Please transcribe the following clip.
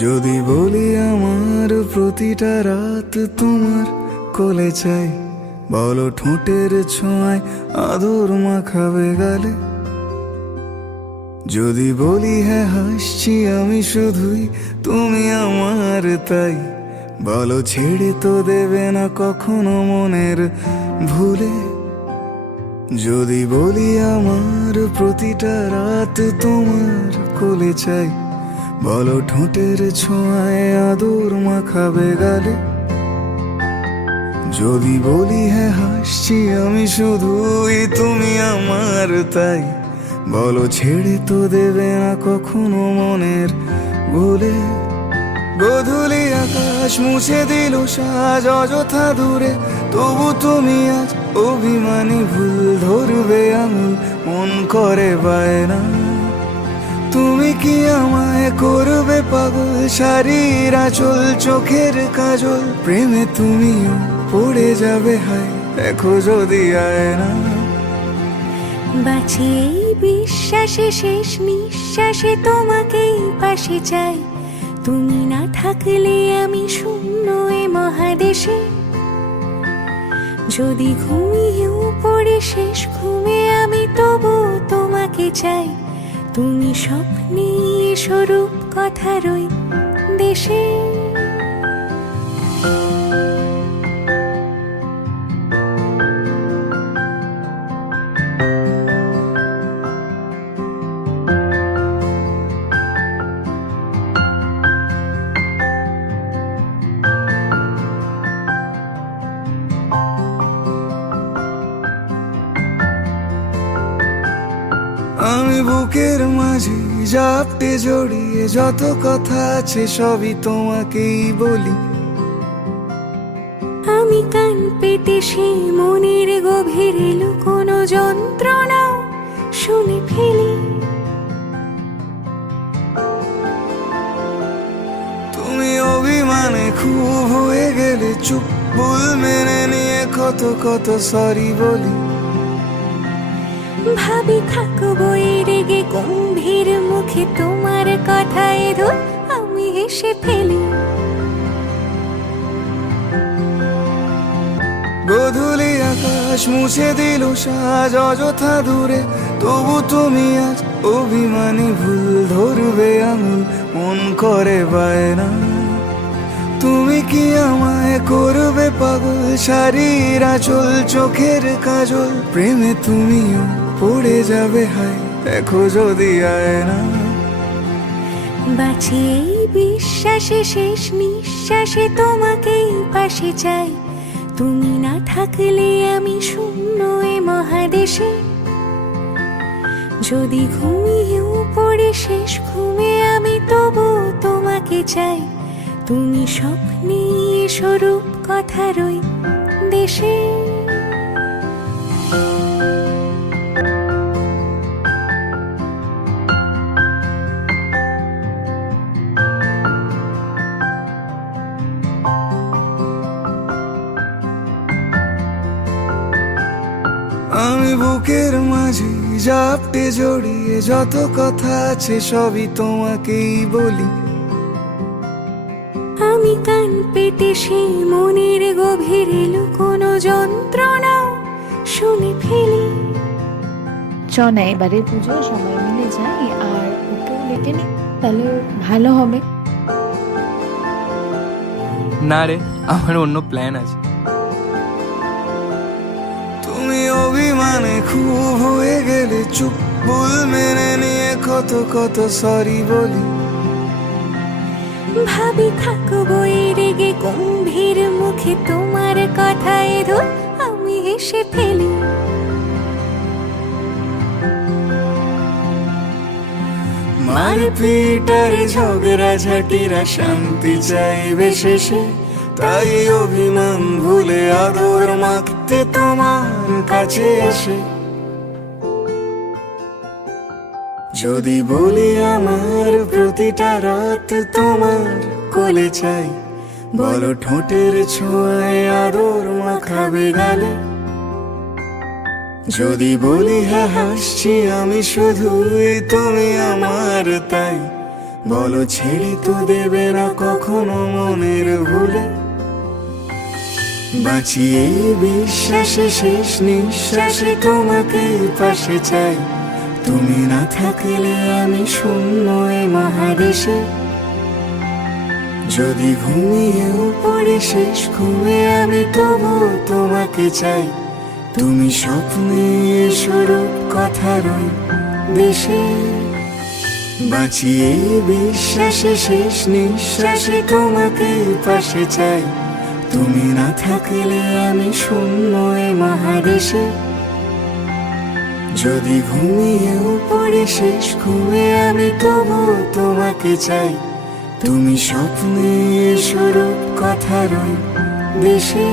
যদি বলি আমার প্রতিটা রাত তোমার কোলে চাই, বলো ঠোঁটের ছোঁয়ায় আদর মাখাবে গালে। যদি বলি হ্যাঁ হাসছি আমি শুধুই, তুমি আমার তাই, বলো ছেড়ে তো দেবে না কখনো মনের ভুলে। যদি বলি আমার প্রতিটা রাত তোমার কোলে চাই, বলো ঠোঁটের ছোঁয়ায় আদর মাখাবে গালে। যদি বলি হ্যাঁ হাসছি আমি শুধুই, তুমি আমার তাই, বলো ছেড়ে তো দেবে না কখনো মনের ভুলে। গোধূলি আকাশ মুছে দিল সাজ অযথা দূরে, তবু তুমি আজ অভিমানী ভুল ধরবে আঙুল, মন করে বায়না। তুমি কি আমায় করবে পাগল, শাড়ির আঁচল চোখের কাজল, প্রেমে তুমিও পড়ে যাবে হায় দেখো যদি আয়না। বাঁচি এই বিশ্বাসে শেষ নিঃশ্বাসে তোমাকেই পাশে চাই, তুমি না থাকলে আমি শূন্য এ মহাদেশে। যদি ঘুমিয়েও পড়ে শেষ ঘুমে আমি তবু তোমাকে চাই, তুমি স্বপ্নে স্বরূপ কথার ওই দেশে। আমি বুকের মাঝে জাপটে জড়িয়ে যত কথা আছে সবই তোমাকেই বলি। আমি কান পেতে সেই মনের গভীরে লুকোনো যন্ত্রণাও শুনে ফেলি। তুমি অভিমানে খুব হয়ে গেলে চুপ, ভুল মেনে নিয়ে কত কত সরি বলি। ভাবি থাকবো এই রেগে গম্ভীর মুখে তোমার কথায় ধর আমি হেসে ফেলি। গোধূলি আকাশ মুছে দিল সাজ অযথা দূরে, তবু তুমি আজ অভিমানী ভুল ধরবে আঙুল, মন করে বায়না। তুমি কি আমায় করবে পাগল, শাড়ির আঁচল চোখের কাজল, প্রেমে তুমিও পড়ে যাবে হায় দেখো যদি আয়না। বাঁচি এই বিশ্বাসে শেষ নিঃশ্বাসে তোমাকেই পাশে চাই, তুমি না থাকলে আমি শূন্য এ মহাদেশে। যদি ঘুমিয়েও পড়ে শেষ ঘুমে আমি তবু তোমাকে চাই, তুমি স্বপ্নে স্বরূপ কথার ওই দেশে। আমি বুকের মাঝে জাপটে জড়িয়ে যত কথা আছে সবই তোমাকেই বলি। আমি কান পেতে সেই মনের গভীরে লুকোনো যন্ত্রণাও শুনে ফেলি। চ না এবারে পুজো সবাই মিলে যাই, আর ওকেও ডেকে নি, তাহলে ভালো হবে। না রে, আমার অন্য প্ল্যান আছে। তুমি অভিমানে খুব হয়ে গেলে চুপ, ভুল মেনে নিয়ে কত কত সরি বলি। ভাবি থাকবো এই রেগে গম্ভীর মুখে তোমার কথায় ধর আমি হেসে ফেলি। মারপিট আর ঝগড়া ঝাঁটিরা শান্তি চাইবে শেষে, তাই অভিমান ভুলে আদর মাখতে তোমার কাছে এসে। যদি বলি আমার প্রতিটা রাত তোমার কোলে চাই, বলো ঠোঁটের ছোঁয়ায় আদর মাখাবে গালে। যদি বলি হ্যাঁ হাসছি আমি শুধুই, তুমি আমার তাই, বলো ছেড়ে তো দেবে না কখনো মনের ভুলে। বাঁচি এই বিশ্বাসে, শেষ নিঃশ্বাসে তোমাকে পাশে চাই। তুমি না থাকলে আমি শূন্য এ মহাদেশে। যদি ঘুমিয়েও পড়ি শেষ ঘুমে আমি তবু তোমাকে চাই। তুমি স্বপ্নে স্বরূপ কথার ওই দেশে। বাঁচি এই বিশ্বাসে, শেষ নিঃশ্বাসে তোমাকে পাশে চাই। তুমি না থাকলে আমি শূন্য এ মহাদেশে। যদি ঘুমিয়েও পড়ি শেষ ঘুমে আমি তবু তোমাকে চাই। তুমি স্বপ্নে স্বরূপ কথার ওই দেশে।